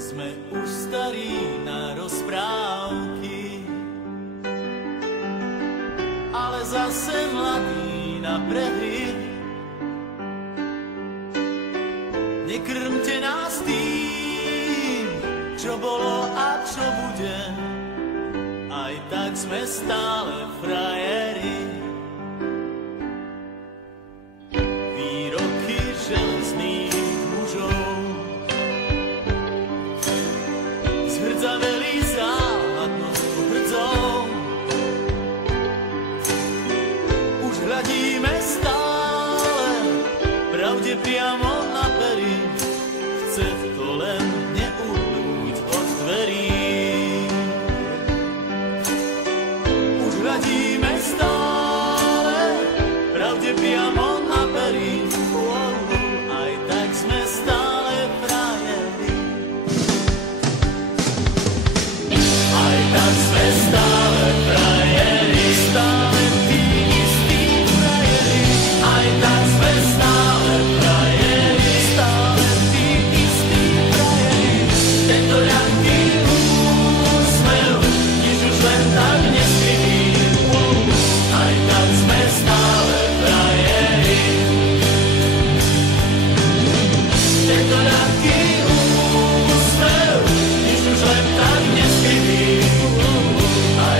Sme už starí na rozprávky, ale zase mladí na prehry. Nekrmte nás tým, čo bolo a čo bude, aj tak sme stále frajeri. Výroky železných mužov zhrdzaveli záhadnou hrdzou. Už hľadíme stále pravde priamo